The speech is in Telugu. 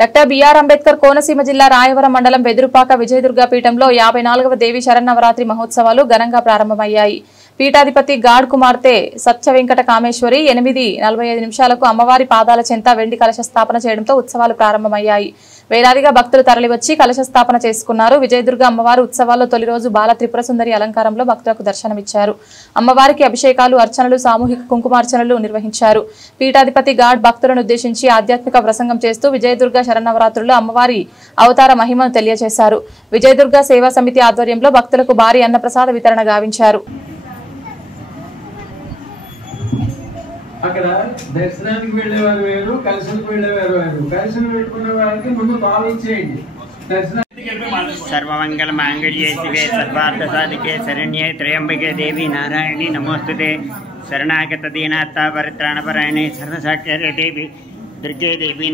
డాక్టర్ బిఆర్ అంబేద్కర్ కోనసీమ జిల్లా రాయవరం మండలం వెదురుపాక విజయదుర్గ పీఠంలో 54వ దేవి శరన్నవరాత్రి మహోత్సవాలు ఘనంగా ప్రారంభమయ్యాయి. పీఠాధిపతి గాడ్ కుమార్తె సత్యవెంకట కామేశ్వరి 8:45 అమ్మవారి పాదాల చెంత వెండి కలశ స్థాపన చేయడంతో ఉత్సవాలు ప్రారంభమయ్యాయి. వేలాదిగా భక్తులు తరలివచ్చి కలశ స్థాపన చేసుకున్నారు. విజయదుర్గ అమ్మవారి ఉత్సవాల్లో తొలి రోజు బాల త్రిపుర సుందరి అలంకారంలో భక్తులకు దర్శనమిచ్చారు. అమ్మవారికి అభిషేకాలు, అర్చనలు, సామూహిక కుంకుమార్చనలు నిర్వహించారు. పీఠాధిపతి గాడ్ భక్తులను ఉద్దేశించి ఆధ్యాత్మిక ప్రసంగం చేస్తూ విజయదుర్గ శరన్నవరాత్రుల్లో అమ్మవారి అవతార మహిమను తెలియజేశారు. విజయదుర్గ సేవా సమితి ఆధ్వర్యంలో భక్తులకు భారీ అన్నప్రసాద వితరణ గావించారు. అక్కడ దర్శనానికి వెళ్ళేవారు వేరు, కలశానికి వెళ్ళేవారు వేరు. కలశం పెట్టుకునే వారికి ముందు భావించేయండి. सर्वमंगल मांगल्ये शिवे सर्वार्थ साधिके शरण्ये त्र्यंबके देवी नारायणी नमोस्तुते शरणागत दीनाता परित्राणपरायणे सर्वसाक्षरे देवी दुर्गे देवी